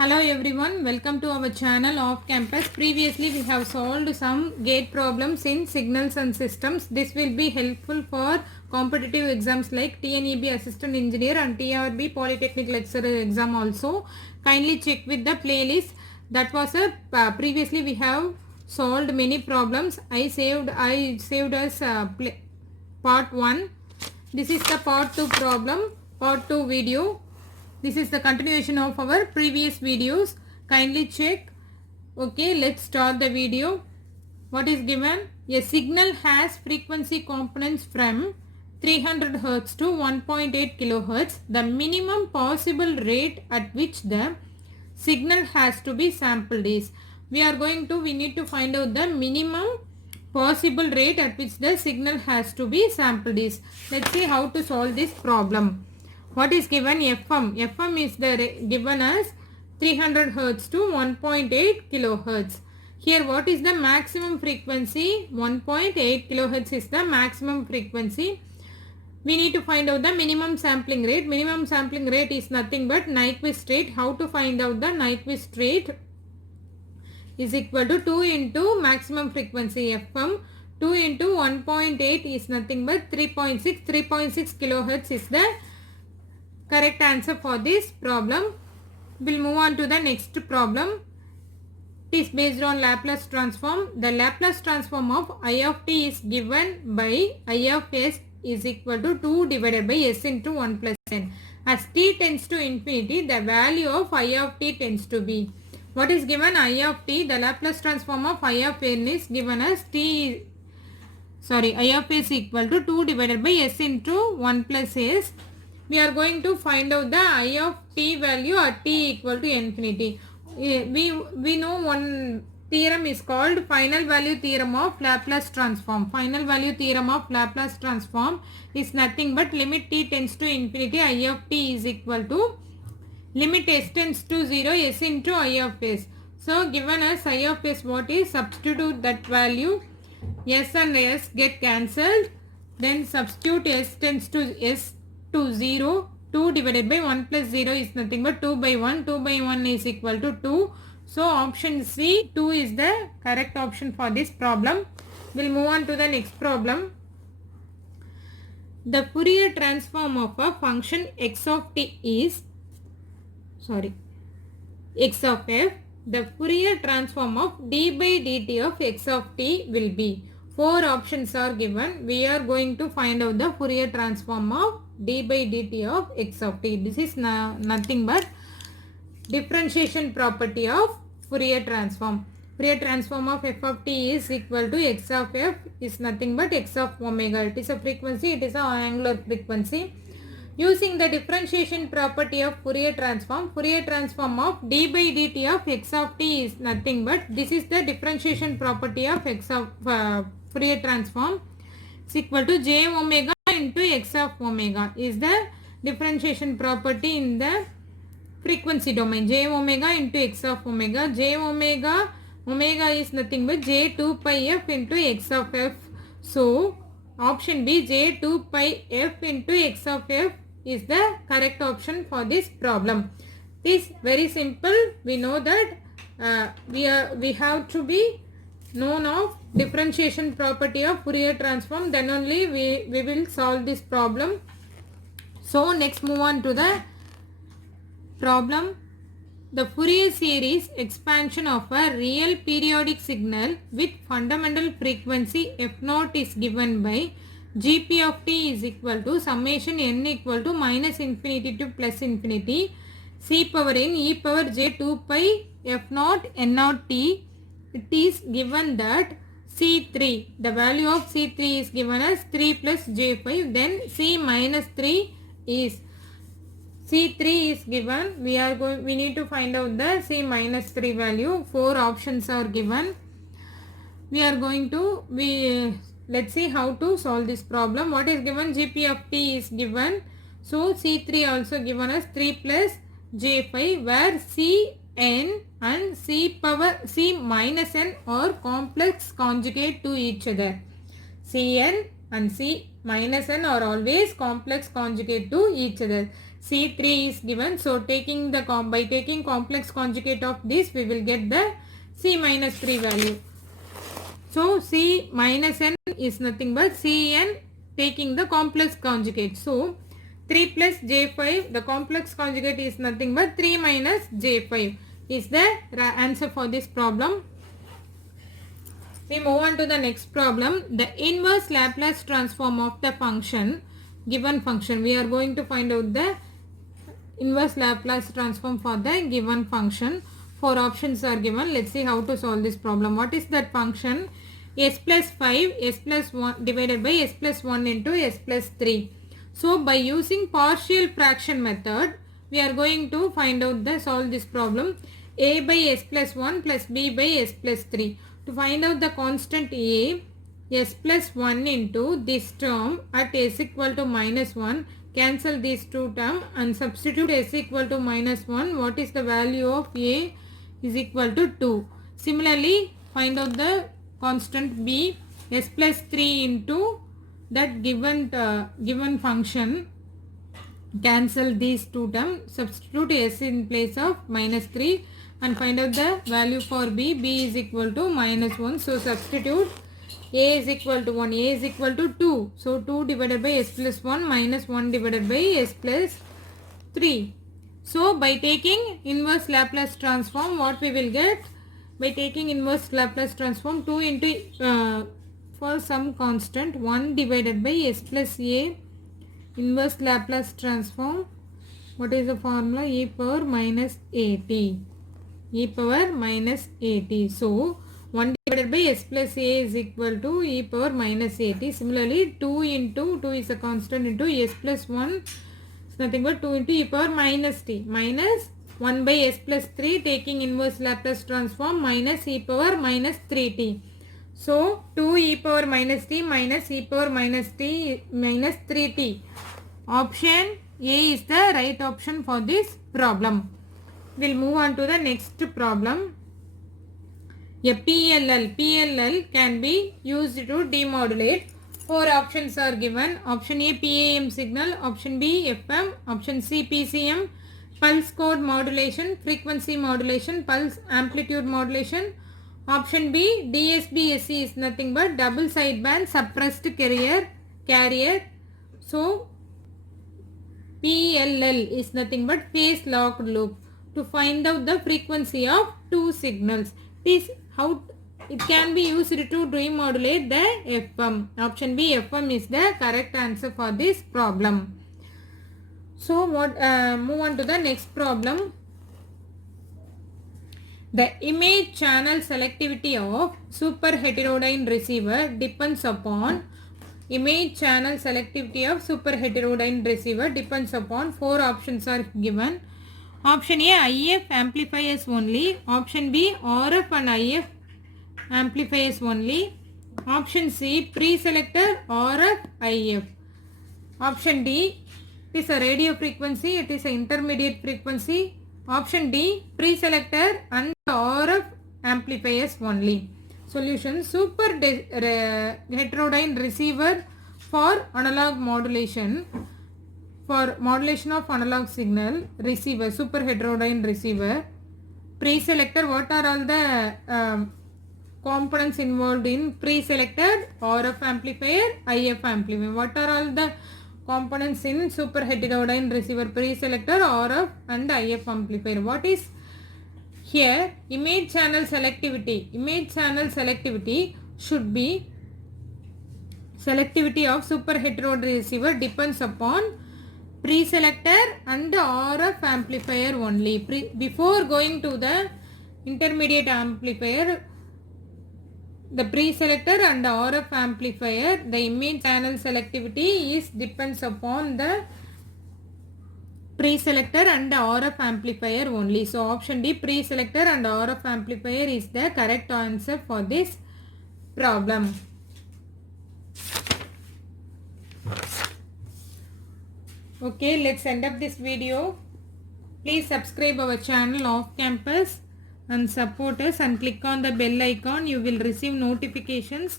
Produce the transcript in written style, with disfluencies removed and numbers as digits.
Hello everyone, welcome to our channel Off Campus. Previously we have solved some gate problems in signals and systems. This will be helpful for competitive exams like TNEB Assistant Engineer and TRB Polytechnic Lecturer exam also. Kindly check with the playlist. That was a previously we have solved many problems. I saved as part 1. This is the part 2 problem, part 2 video. This is the continuation of our previous videos. Kindly check. Okay, let's start the video. What is given? A signal has frequency components from 300 Hz to 1.8 kHz. The minimum possible rate at which the signal has to be sampled is. We need to find out the minimum possible rate at which the signal has to be sampled is. Let's see how to solve this problem. What is given? FM. FM is given as 300 Hz to 1.8 kHz. Here what is the maximum frequency? 1.8 kHz is the maximum frequency. We need to find out the minimum sampling rate. Minimum sampling rate is nothing but Nyquist rate. How to find out the Nyquist rate? Is equal to 2 into maximum frequency FM. 2 into 1.8 is nothing but 3.6. 3.6 kHz is the correct answer for this problem. We'll move on to the next problem. It is based on Laplace transform. The Laplace transform of I of t is given by I of s is equal to 2 divided by s into 1 plus n. As t tends to infinity, the value of I of t tends to be. What is given? I of t. The Laplace transform of I of n is given as I of s equal to 2 divided by s into 1 plus s. We are going to find out the I of t value at t equal to infinity. We know one theorem is called final value theorem of Laplace transform. Final value theorem of Laplace transform is nothing but limit t tends to infinity, I of t is equal to limit s tends to 0, s into I of s. So given as I of s, what is? Substitute that value. S and s get cancelled. Then substitute s tends to s to 0. 2 divided by 1 plus 0 is nothing but 2 by 1. 2 by 1 is equal to 2. So option C, 2 is the correct option for this problem. We'll move on to the next problem. The Fourier transform of a function x of t is x of f. The Fourier transform of d by dt of x of t will be. 4 options are given. We are going to find out the Fourier transform of d by dt of x of t. This is nothing but differentiation property of Fourier transform. Fourier transform of f of t is equal to x of f is nothing but x of omega. It is a frequency, it is an angular frequency. Using the differentiation property of Fourier transform of d by dt of x of t is nothing but, this is the differentiation property of x of Fourier transform, is equal to j omega into x of omega is the differentiation property in the frequency domain. J omega into x of omega. J omega is nothing but j 2 pi f into x of f. So option B, j 2 pi f into x of f is the correct option for this problem. It is very simple. We know that we have to be known of differentiation property of Fourier transform, then only we will solve this problem. So next move on to the problem. The Fourier series expansion of a real periodic signal with fundamental frequency f0 is given by Gp of t is equal to summation n equal to minus infinity to plus infinity c power n e power j 2 pi f0 n0 t. It is given that C3, the value of C3 is given as 3 plus J5, then C minus 3 is, C3 is given, we need to find out the C minus 3 value. 4 options are given. Let's see how to solve this problem. What is given? Gp of t is given. So C3 also given as 3 plus J5, where Cn and C minus n are complex conjugate to each other. Cn and C minus n are always complex conjugate to each other. C3 is given. So taking the by taking complex conjugate of this, we will get the C minus 3 value. So C minus n is nothing but Cn taking the complex conjugate. So 3 plus J5, the complex conjugate is nothing but 3 minus J5 is the answer for this problem. We move on to the next problem. The inverse Laplace transform of the function, given function. We are going to find out the inverse Laplace transform for the given function. 4 options are given. Let's see how to solve this problem. What is that function? S plus 5, S plus 1 divided by S plus 1 into S plus 3. So by using partial fraction method, we are going to find out the solve this problem. A by S plus 1 plus B by S plus 3. To find out the constant A, S plus 1 into this term at S equal to minus 1, cancel these two terms and substitute S equal to minus 1. What is the value of A is equal to 2. Similarly, find out the constant B, S plus 3 into that given function, cancel these two terms, substitute S in place of minus 3 and find out the value for B. B is equal to minus 1. So substitute A is equal to 1. A is equal to 2. So 2 divided by S plus 1 minus 1 divided by S plus 3. So by taking inverse Laplace transform, what we will get? By taking inverse Laplace transform, 2 into for some constant 1 divided by S plus A inverse Laplace transform. What is the formula? E power minus AT. E power minus AT. So 1 divided by S plus A is equal to E power minus AT. Similarly, 2 into 2 is a constant into S plus 1 is nothing but 2 into E power minus T minus 1 by S plus 3 taking inverse Laplace transform minus E power minus 3T. So 2 E power minus T minus E power minus T minus 3T. Option A is the right option for this problem. We'll move on to the next problem. A PLL can be used to demodulate. 4 options are given. Option A PAM signal, option B FM, option C PCM, pulse code modulation, frequency modulation, pulse amplitude modulation. Option B DSB-SC is nothing but double sideband suppressed carrier. So PLL is nothing but phase locked loop. To find out the frequency of two signals, this how it can be used to demodulate the FM. Option B FM is the correct answer for this problem. So move on to the next problem. The image channel selectivity of super heterodyne receiver depends upon 4 options are given. Option A IF amplifiers only. Option B RF and IF amplifiers only. Option C pre-selector RF IF. Option D, it is a radio frequency, it is an intermediate frequency. Option D pre-selector and RF amplifiers only. Solution: super heterodyne receiver for analog modulation. For modulation of analog signal, receiver, super heterodyne receiver. Pre-selector, what are all the components involved in pre-selector? RF amplifier, IF amplifier. What are all the components in super heterodyne receiver? Pre-selector, RF and IF amplifier. What is here? Image channel selectivity. Image channel selectivity should be selectivity of super heterodyne receiver depends upon pre-selector and RF amplifier only. Before going to the intermediate amplifier, the pre-selector and RF amplifier, the image channel selectivity depends upon the pre-selector and RF amplifier only. So option D pre-selector and RF amplifier is the correct answer for this problem. Okay, let's end up this video. Please subscribe our channel Off Campus and support us and click on the bell icon. You will receive notifications